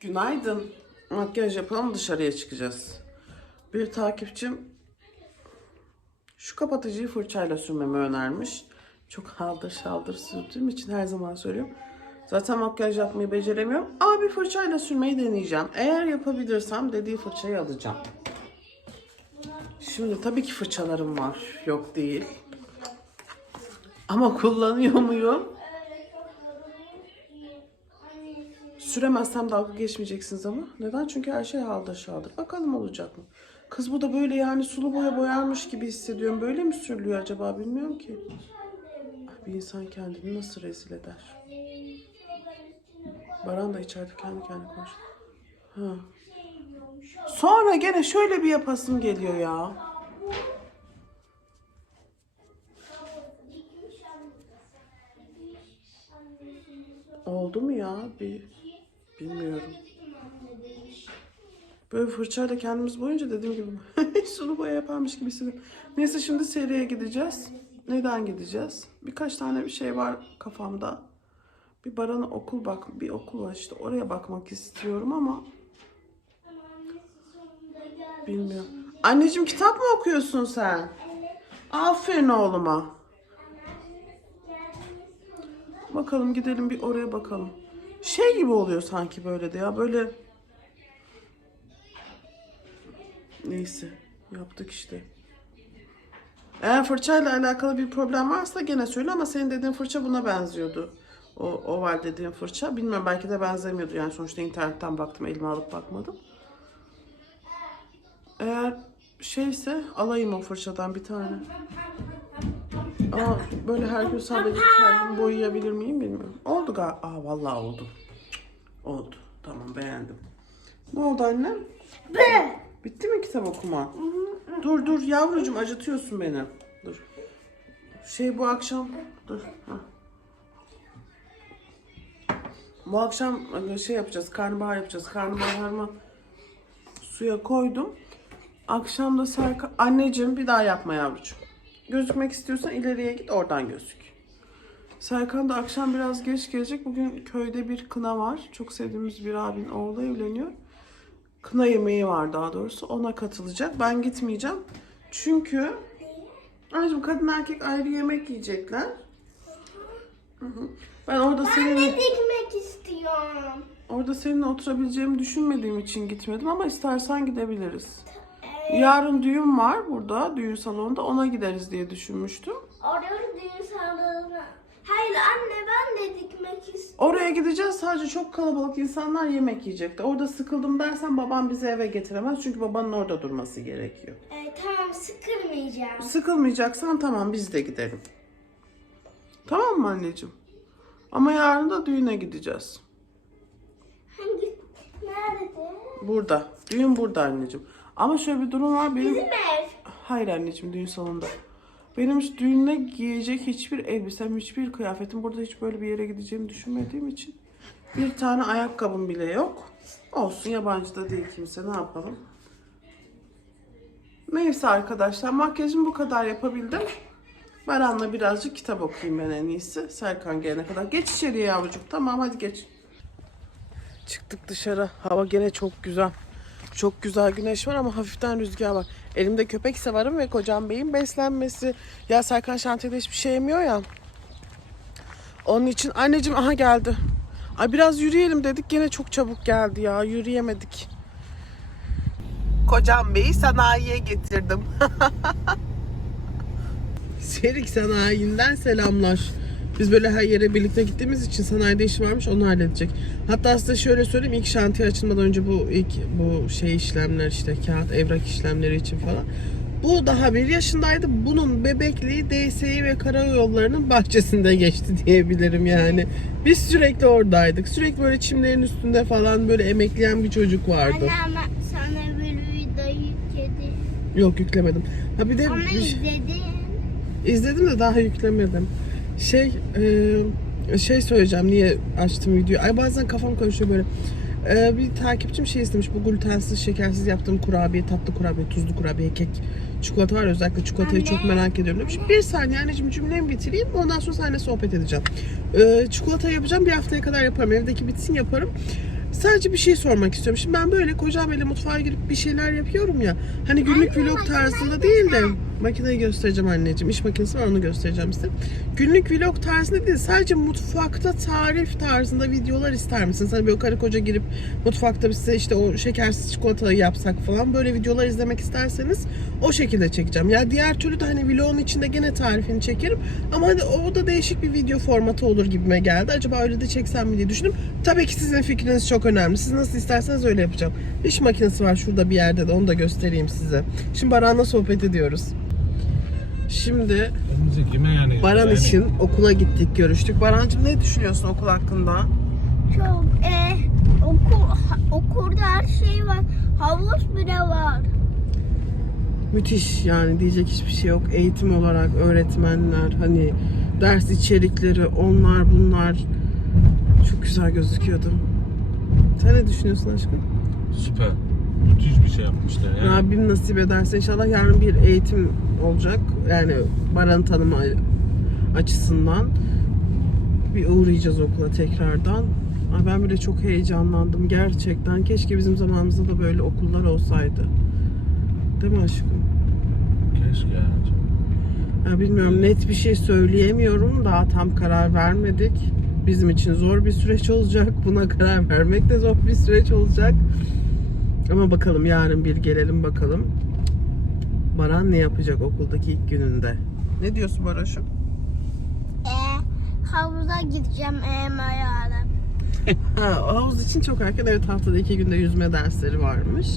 Günaydın. Makyaj yapalım dışarıya çıkacağız. Bir takipçim şu kapatıcıyı fırçayla sürmemi önermiş. Çok haldır şaldır sürdüğüm için her zaman söylüyorum. Zaten makyaj yapmayı beceremiyorum. Ama bir fırçayla sürmeyi deneyeceğim. Eğer yapabilirsem dediği fırçayı alacağım. Şimdi tabii ki fırçalarım var. Yok değil. Ama kullanıyor muyum? Süremezsem dalga geçmeyeceksiniz ama. Neden? Çünkü her şey haldır şaldır. Bakalım olacak mı? Kız bu da böyle yani sulu boya boyarmış gibi hissediyorum. Böyle mi sürülüyor acaba bilmiyorum ki. Ay, Bir insan kendini nasıl rezil eder? Baran da içeride kendi kendine konuşuyor. Ha. Sonra gene şöyle bir yapasım geliyor ya. Oldu mu ya? Bir bilmiyorum. Böyle fırçayla kendimiz boyunca dediğim gibi sulu boya yaparmış gibi. Neyse şimdi seriye gideceğiz. Neden gideceğiz? Birkaç tane bir şey var kafamda. Bir Baran'a okul bak, bir okul var işte oraya bakmak istiyorum ama bilmiyorum. Anneciğim kitap mı okuyorsun sen? Aferin oğluma. Bakalım gidelim bir oraya bakalım. Şey gibi oluyor sanki böyle de ya böyle Neyse yaptık işte. Eğer fırçayla alakalı bir problem varsa gene söyle ama senin dediğin fırça buna benziyordu. O oval dediğin fırça. Bilmiyorum belki de benzemiyordu. Yani sonuçta internetten baktım elime alıp bakmadım. Eğer şeyse alayım o fırçadan bir tane. Ama böyle her gün sadece kendim boyayabilir miyim bilmiyorum. Oldu galiba. Aa vallahi oldu. Oldu. Tamam beğendim. Ne oldu annem? Be. Bitti mi kitap okuma? Dur dur yavrucuğum acıtıyorsun beni. Dur. Şey bu akşam dur. Bu akşam e, şey yapacağız. Karnabahar yapacağız. Karnabaharımı suya koydum. Akşam da Serkan... Anneciğim bir daha yapma yavrucuğum. Gözükmek istiyorsan ileriye git oradan gözük. Serkan da akşam biraz geç gelecek. Bugün köyde bir kına var. Çok sevdiğimiz bir abinin oğlu evleniyor. Kına yemeği var daha doğrusu. Ona katılacak. Ben gitmeyeceğim. Çünkü Anneciğim kadın erkek ayrı yemek yiyecekler. Hı hı. Ben orada Ben seninle de dikmek istiyorum. orada seninle oturabileceğimi düşünmediğim için gitmedim ama istersen gidebiliriz. Yarın düğün var burada, düğün salonunda. Ona gideriz diye düşünmüştüm. oraya düğün salonuna. Hayır anne ben de dikmek istiyorum. Oraya gideceğiz. Sadece çok kalabalık insanlar yemek yiyecekti. Orada sıkıldım dersen babam bizi eve getiremez. Çünkü babanın orada durması gerekiyor. Ee, tamam sıkılmayacağım. Sıkılmayacaksan tamam biz de gidelim. Tamam mı anneciğim? Ama yarın da düğüne gideceğiz. Hangi? Nerede? Burada. Düğün burada anneciğim. Ama şöyle bir durum var. Benim... Bizim ev. Hayır anneciğim düğün salonunda. Benim hiç düğüne giyecek hiçbir elbisem, hiçbir kıyafetim. Burada hiç böyle bir yere gideceğimi düşünmediğim için. Bir tane ayakkabım bile yok. Olsun yabancı da değil kimse ne yapalım. Neyse arkadaşlar makyajımı bu kadar yapabildim. Baran'la birazcık kitap okuyayım ben en iyisi. Serkan gelene kadar. Geç içeriye yavrucuğum. Tamam hadi geç. Çıktık dışarı. Hava gene çok güzel. Çok güzel güneş var ama hafiften rüzgar var. Elimde köpek sevarım ve kocam beyin beslenmesi. Ya Serkan şantiyede hiçbir şey yemiyor ya. Onun için anneciğim aha geldi. Ay biraz yürüyelim dedik gene çok çabuk geldi ya. Yürüyemedik. Kocam beyi sanayiye getirdim. Serik sanayinden selamlar. Biz böyle her yere birlikte gittiğimiz için sanayide iş varmış onu halledecek. Hatta size şöyle söyleyeyim ilk şantiye açılmadan önce bu ilk bu şey işlemler işte kağıt evrak işlemleri için falan. Bu daha bir yaşındaydı. Bunun bebekliği DSİ ve karayollarının bahçesinde geçti diyebilirim yani. Biz sürekli oradaydık. Sürekli böyle çimlerin üstünde falan böyle emekleyen bir çocuk vardı. Anne ama sana bir video yükledi. Yok yüklemedim. Ha bir de Ama bir- izledin. İzledim de daha yüklemedim. Şey e, şey söyleyeceğim niye açtım videoyu. Ay bazen kafam karışıyor böyle. E, bir takipçim şey istemiş bu glutensiz şekersiz yaptığım kurabiye tatlı kurabiye tuzlu kurabiye kek çikolata var özellikle çikolatayı çok merak ediyorum demiş. Bir saniye anneciğim cümlemi bitireyim ondan sonra seninle sohbet edeceğim. E, çikolata yapacağım bir haftaya kadar yaparım evdeki bitsin yaparım. Sadece bir şey sormak istiyorum. Şimdi ben böyle Kocaeli'yle mutfağa girip bir şeyler yapıyorum ya. Hani günlük vlog tarzında değil de makineyi göstereceğim anneciğim. İş makinesi var onu göstereceğim size. Günlük vlog tarzında değil sadece mutfakta tarif tarzında videolar ister misiniz? Hani böyle karı koca girip mutfakta size işte o şekersiz çikolatayı yapsak falan böyle videolar izlemek isterseniz o şekilde çekeceğim. Ya diğer türlü de hani vlogun içinde gene tarifini çekerim ama hani o da değişik bir video formatı olur gibime geldi. Acaba öyle de çeksem mi diye düşündüm. Tabii ki sizin fikriniz çok önemli. Siz nasıl isterseniz öyle yapacağım. İş makinesi var şurada bir yerde de onu da göstereyim size. Şimdi Baran'la sohbet ediyoruz. Şimdi yani? Baran yani, için okula gittik, görüştük. Barancığım ne düşünüyorsun okul hakkında? Çok e, okul, okulda her şey var. Havuz bile var. Müthiş yani diyecek hiçbir şey yok. Eğitim olarak öğretmenler hani ders içerikleri onlar bunlar çok güzel gözüküyordu. Sen ne düşünüyorsun aşkım? Süper. Müthiş bir şey yapmışlar yani. Rabbim nasip ederse inşallah yarın bir eğitim olacak. Yani Baran'ı tanıma açısından bir uğrayacağız okula tekrardan. Ay ben bile çok heyecanlandım gerçekten. Keşke bizim zamanımızda da böyle okullar olsaydı. Değil mi aşkım? Keşke yani. Ya bilmiyorum net bir şey söyleyemiyorum. Daha tam karar vermedik. Bizim için zor bir süreç olacak. Buna karar vermek de zor bir süreç olacak. Ama bakalım yarın bir gelelim bakalım. Baran ne yapacak okuldaki ilk gününde? Ne diyorsun Baroş'um? E, havuza gideceğim e, yarın. Ha, havuz için çok erken. Evet haftada iki günde yüzme dersleri varmış.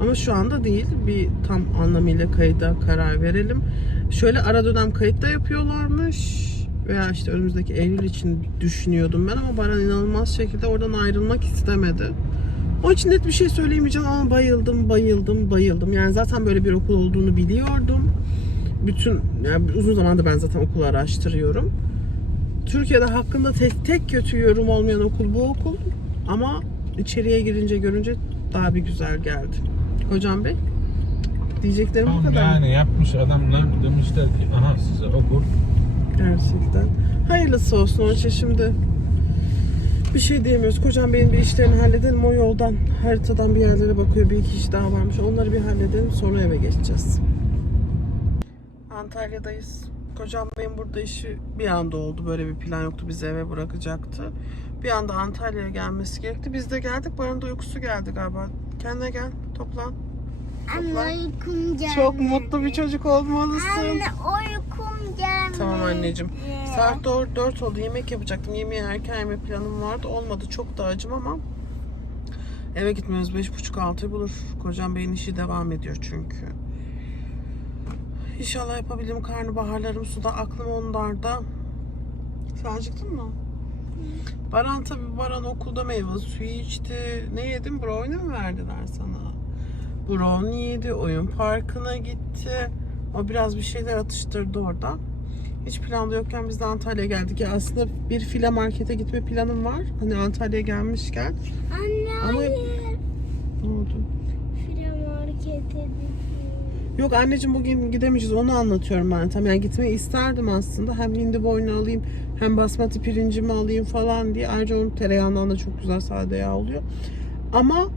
Ama şu anda değil. Bir tam anlamıyla kayıda karar verelim. Şöyle ara dönem kayıtta yapıyorlarmış. Veya işte önümüzdeki Eylül için düşünüyordum ben ama Baran inanılmaz şekilde oradan ayrılmak istemedi. O için net bir şey söyleyemeyeceğim ama bayıldım, bayıldım, bayıldım. Yani zaten böyle bir okul olduğunu biliyordum. Bütün, yani uzun zamandır ben zaten okulu araştırıyorum. Türkiye'de hakkında tek tek kötü yorum olmayan okul bu okul. Ama içeriye girince görünce daha bir güzel geldi. Hocam Bey, diyeceklerim bu Tamam kadar. yani yapmış adamlar demişler ki aha size okul. Gerçekten. Hayırlısı olsun onun için şimdi bir şey diyemiyoruz. Kocam benim bir işlerini halledelim. O yoldan haritadan bir yerlere bakıyor. Bir iki iş daha varmış. Onları bir halledelim. Sonra eve geçeceğiz. Antalya'dayız. Kocam benim burada işi bir anda oldu. Böyle bir plan yoktu. Bizi eve bırakacaktı. Bir anda Antalya'ya gelmesi gerekti. Biz de geldik. Baranın da uykusu geldi galiba. Kendine gel. Toplan. Anne uykum geldi. Çok mutlu bir çocuk olmalısın. Anne uykum. Tamam anneciğim. Saat 4, 4 oldu. Yemek yapacaktım. Yemeği erken yeme planım vardı. Olmadı. Çok da acım ama eve gitmiyoruz. 5.30-6'yı bulur. Kocam Bey'in işi devam ediyor çünkü. İnşallah yapabilirim. Karnabaharlarım suda. Aklım onlarda. Sen acıktın mı? Baran tabii Baran okulda meyve suyu içti. Ne yedin? Brownie mi verdiler sana? Brownie yedi. Oyun parkına gitti. O biraz bir şeyler atıştırdı orada. Hiç planda yokken biz de Antalya'ya geldik. Ya aslında bir file markete gitme planım var. Hani Antalya'ya gelmişken. Anne Ama- hayır. Ne oldu? File markete Yok anneciğim bugün gidemeyeceğiz onu anlatıyorum ben. Tam yani gitmeyi isterdim aslında. Hem hindi boynu alayım hem basmati pirincimi alayım falan diye. Ayrıca onun tereyağından da çok güzel sade yağ oluyor. Ama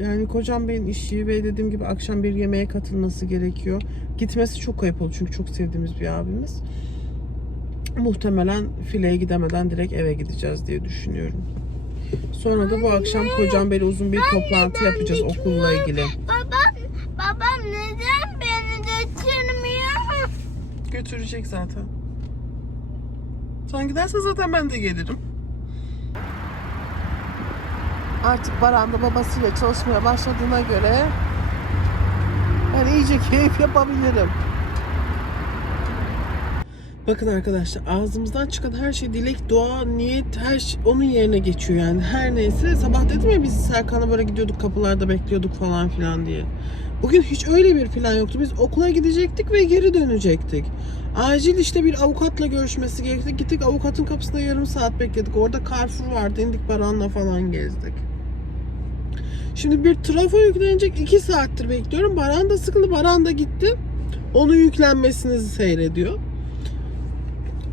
yani kocam beyin işi ve dediğim gibi akşam bir yemeğe katılması gerekiyor. Gitmesi çok kayıp oldu çünkü çok sevdiğimiz bir abimiz. Muhtemelen fileye gidemeden direkt eve gideceğiz diye düşünüyorum. Sonra da bu akşam kocam böyle uzun bir toplantı yapacağız okulla ilgili. Babam, babam neden beni götürmüyor? Götürecek zaten. Sen gidersen zaten ben de gelirim. Artık Baran da babasıyla çalışmaya başladığına göre ben iyice keyif yapabilirim. Bakın arkadaşlar ağzımızdan çıkan her şey dilek, dua, niyet her şey onun yerine geçiyor yani. Her neyse sabah dedim ya biz Serkan'la böyle gidiyorduk kapılarda bekliyorduk falan filan diye. Bugün hiç öyle bir plan yoktu. Biz okula gidecektik ve geri dönecektik. Acil işte bir avukatla görüşmesi gerekti. Gittik avukatın kapısında yarım saat bekledik. Orada Carrefour vardı. indik Baran'la falan gezdik. Şimdi bir trafo yüklenecek. iki saattir bekliyorum. Baran da sıkıldı. Baran da gitti. Onun yüklenmesini seyrediyor.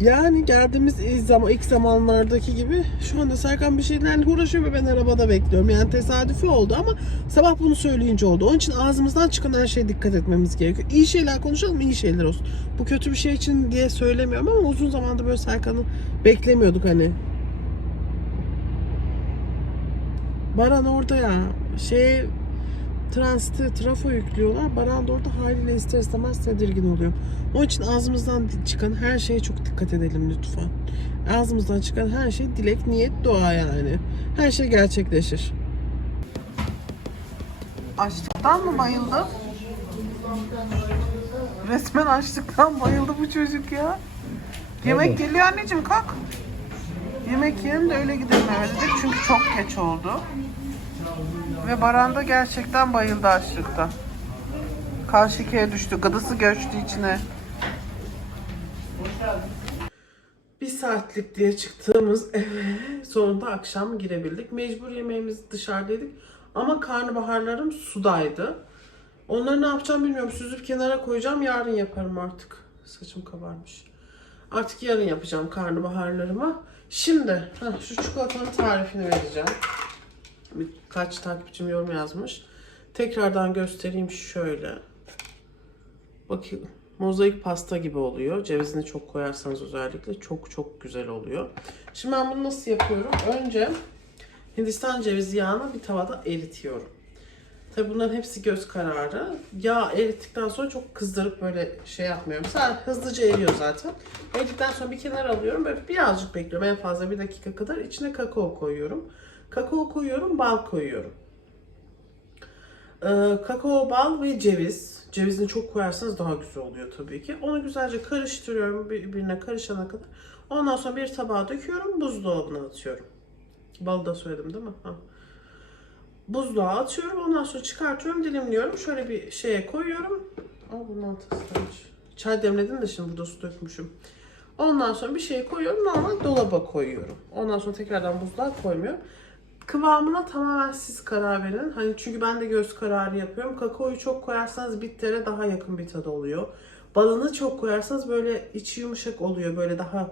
Yani geldiğimiz zaman, ilk zamanlardaki gibi şu anda Serkan bir şeylerle uğraşıyor ve ben arabada bekliyorum. Yani tesadüfi oldu ama sabah bunu söyleyince oldu. Onun için ağzımızdan çıkan her şeye dikkat etmemiz gerekiyor. İyi şeyler konuşalım, iyi şeyler olsun. Bu kötü bir şey için diye söylemiyorum ama uzun zamandır böyle Serkan'ı beklemiyorduk hani. Baran orada ya. Şey transite trafo yüklüyorlar. Baran da orada haliyle ister istemez tedirgin oluyor. Onun için ağzımızdan çıkan her şeye çok dikkat edelim lütfen. Ağzımızdan çıkan her şey dilek, niyet, dua yani. Her şey gerçekleşir. Açlıktan mı bayıldı? Resmen açlıktan bayıldı bu çocuk ya. Yemek geliyor anneciğim kalk. Yemek yiyelim de öyle gidelim eve dedik çünkü çok geç oldu. Ve Baran da gerçekten bayıldı açlıktan. Karşı ikiye düştü. Gıdısı göçtü içine. Bir saatlik diye çıktığımız eve sonunda akşam girebildik. Mecbur yemeğimiz dışarıdaydık. Ama karnabaharlarım sudaydı. Onları ne yapacağım bilmiyorum. Süzüp kenara koyacağım. Yarın yaparım artık. Saçım kabarmış. Artık yarın yapacağım karnabaharlarımı. Şimdi heh, şu çikolatanın tarifini vereceğim. Birkaç takipçim yorum yazmış. Tekrardan göstereyim şöyle. Bakın mozaik pasta gibi oluyor. Cevizini çok koyarsanız özellikle çok çok güzel oluyor. Şimdi ben bunu nasıl yapıyorum? Önce Hindistan cevizi yağını bir tavada eritiyorum. Tabi bunların hepsi göz kararı. Yağ erittikten sonra çok kızdırıp böyle şey yapmıyorum. Sadece hızlıca eriyor zaten. Eridikten sonra bir kenara alıyorum. Böyle birazcık bekliyorum. En fazla bir dakika kadar. İçine kakao koyuyorum. Kakao koyuyorum, bal koyuyorum. Ee, kakao, bal ve ceviz. Cevizini çok koyarsanız daha güzel oluyor tabii ki. Onu güzelce karıştırıyorum birbirine karışana kadar. Ondan sonra bir tabağa döküyorum, buzdolabına atıyorum. Balı da söyledim değil mi? Ha. Buzluğa atıyorum, ondan sonra çıkartıyorum, dilimliyorum. Şöyle bir şeye koyuyorum. Aa bundan tasarlamış. Çay demledim de şimdi burada su dökmüşüm. Ondan sonra bir şey koyuyorum, normal dolaba koyuyorum. Ondan sonra tekrardan buzluğa koymuyorum. Kıvamına tamamen siz karar verin. Hani çünkü ben de göz kararı yapıyorum. Kakaoyu çok koyarsanız bittere daha yakın bir tadı oluyor. Balını çok koyarsanız böyle içi yumuşak oluyor. Böyle daha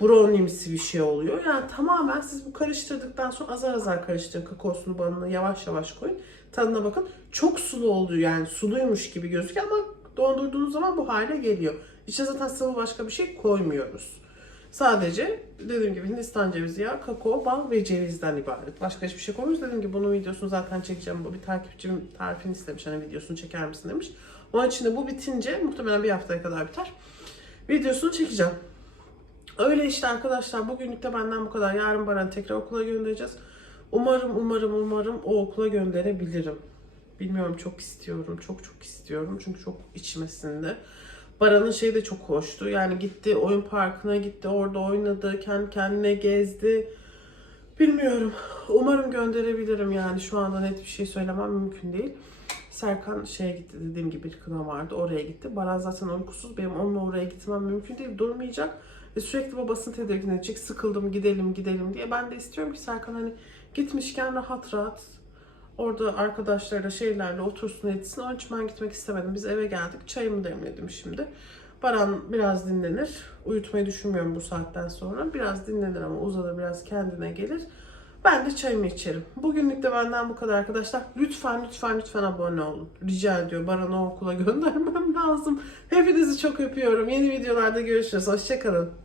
brownimsi bir şey oluyor. Yani tamamen siz bu karıştırdıktan sonra azar azar karıştırın. Kakaosunu balını yavaş yavaş koyun. Tadına bakın. Çok sulu oluyor yani suluymuş gibi gözüküyor ama dondurduğunuz zaman bu hale geliyor. İçine zaten sıvı başka bir şey koymuyoruz. Sadece dediğim gibi Hindistan cevizi yağı, kakao, bal ve cevizden ibaret. Başka hiçbir şey koymuyoruz. Dediğim gibi bunun videosunu zaten çekeceğim. Bu bir takipçim tarifini istemiş. Hani videosunu çeker misin demiş. Onun için de bu bitince muhtemelen bir haftaya kadar biter. Videosunu çekeceğim. Öyle işte arkadaşlar. Bugünlük de benden bu kadar. Yarın Baran'ı tekrar okula göndereceğiz. Umarım, umarım, umarım o okula gönderebilirim. Bilmiyorum çok istiyorum. Çok çok istiyorum. Çünkü çok içmesinde. Baran'ın şeyi de çok hoştu. Yani gitti oyun parkına gitti. Orada oynadı. Kendi kendine gezdi. Bilmiyorum. Umarım gönderebilirim yani. Şu anda net bir şey söylemem mümkün değil. Serkan şeye gitti dediğim gibi kına vardı. Oraya gitti. Baran zaten uykusuz. Benim onunla oraya gitmem mümkün değil. Durmayacak. Ve sürekli babasını tedirgin edecek. Sıkıldım gidelim gidelim diye. Ben de istiyorum ki Serkan hani gitmişken rahat rahat orada arkadaşlarla şeylerle otursun etsin. Onun için ben gitmek istemedim. Biz eve geldik. Çayımı demledim şimdi. Baran biraz dinlenir. Uyutmayı düşünmüyorum bu saatten sonra. Biraz dinlenir ama uzanır biraz kendine gelir. Ben de çayımı içerim. Bugünlük de benden bu kadar arkadaşlar. Lütfen lütfen lütfen abone olun. Rica ediyorum. Baran'ı okula göndermem lazım. Hepinizi çok öpüyorum. Yeni videolarda görüşürüz. Hoşçakalın.